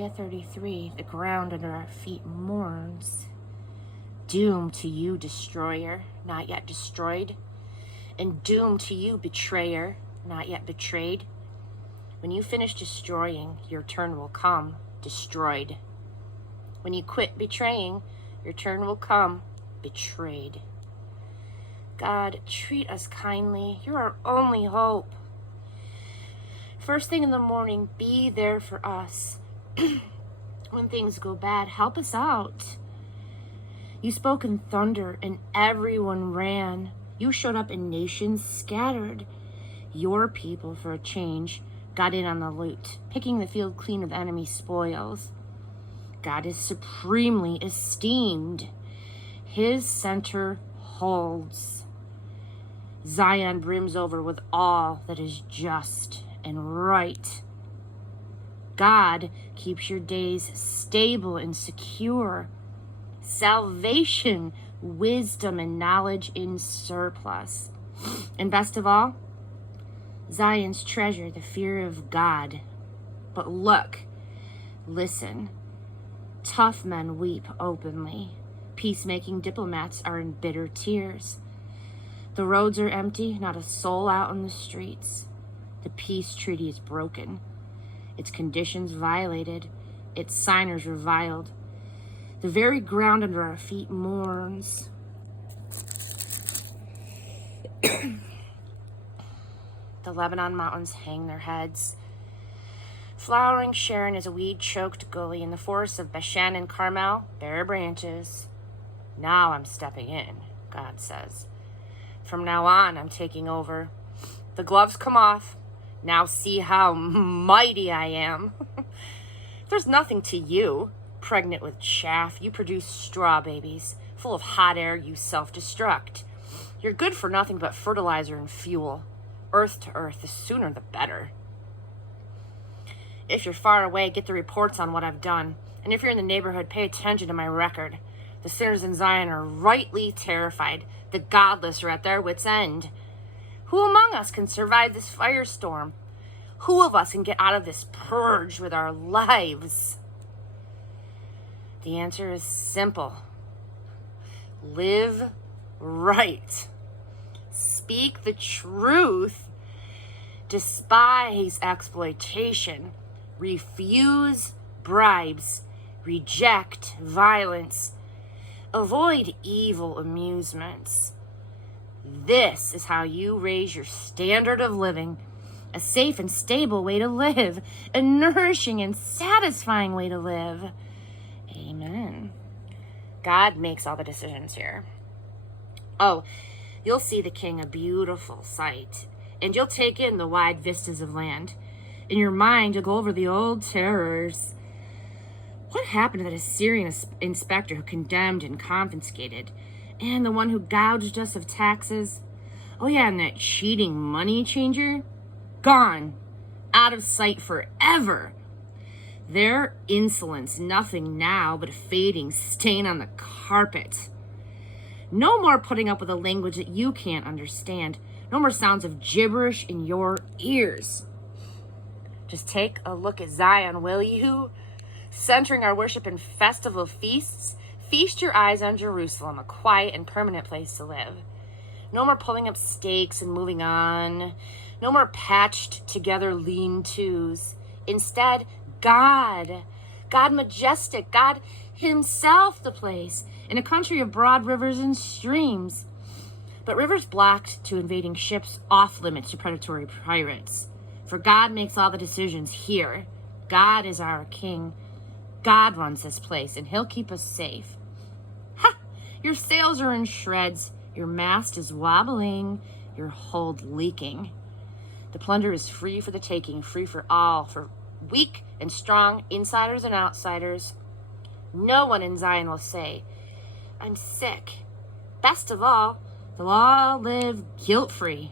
Isaiah 33, the ground under our feet mourns. Doom to you, destroyer, not yet destroyed. And doom to you, betrayer, not yet betrayed. When you finish destroying, your turn will come, destroyed. When you quit betraying, your turn will come, betrayed. God, treat us kindly. You're our only hope. First thing in the morning, be there for us. When things go bad, help us out. You spoke in thunder and everyone ran. You showed up in nations scattered. Your people, for a change, got in on the loot, picking the field clean of enemy spoils. God is supremely esteemed. His center holds. Zion brims over with all that is just and right. God keeps your days stable and secure. Salvation, wisdom, and knowledge in surplus. And best of all, Zion's treasure, the fear of God. But look, listen, tough men weep openly. Peacemaking diplomats are in bitter tears. The roads are empty, not a soul out on the streets. The peace treaty is broken. Its conditions violated, its signers reviled. The very ground under our feet mourns. The Lebanon mountains hang their heads. Flowering Sharon is a weed-choked gully, and the forests of Bashan and Carmel bare branches. Now I'm stepping in, God says. From now on, I'm taking over. The gloves come off. Now see how mighty I am. There's nothing to you. Pregnant with chaff, you produce straw babies. Full of hot air, you self-destruct. You're good for nothing but fertilizer and fuel. Earth to earth, the sooner the better. If you're far away, get the reports on what I've done. And if you're in the neighborhood, pay attention to my record. The sinners in Zion are rightly terrified. The godless are at their wits' end. Who among us can survive this firestorm? Who of us can get out of this purge with our lives? The answer is simple. Live right. Speak the truth. Despise exploitation. Refuse bribes. Reject violence. Avoid evil amusements. This is how you raise your standard of living. A safe and stable way to live. A nourishing and satisfying way to live. Amen. God makes all the decisions here. Oh, you'll see the king a beautiful sight, and you'll take in the wide vistas of land. In your mind, you'll go over the old terrors. What happened to that Assyrian inspector who condemned and confiscated? And the one who gouged us of taxes? Oh yeah, and that cheating money changer? Gone. Out of sight forever. Their insolence, nothing now but a fading stain on the carpet. No more putting up with a language that you can't understand. No more sounds of gibberish in your ears. Just take a look at Zion, will you? Centering our worship in festival feasts, feast your eyes on Jerusalem, a quiet and permanent place to live. No more pulling up stakes and moving on. No more patched together lean-tos. Instead, God majestic, God himself the place, in a country of broad rivers and streams. But rivers blocked to invading ships, off limits to predatory pirates. For God makes all the decisions here. God is our king. God runs this place, and he'll keep us safe. Ha! Your sails are in shreds. Your mast is wobbling. Your hold leaking. The plunder is free for the taking, free for all, for weak and strong, insiders and outsiders. No one in Zion will say, I'm sick. Best of all, they'll all live guilt-free.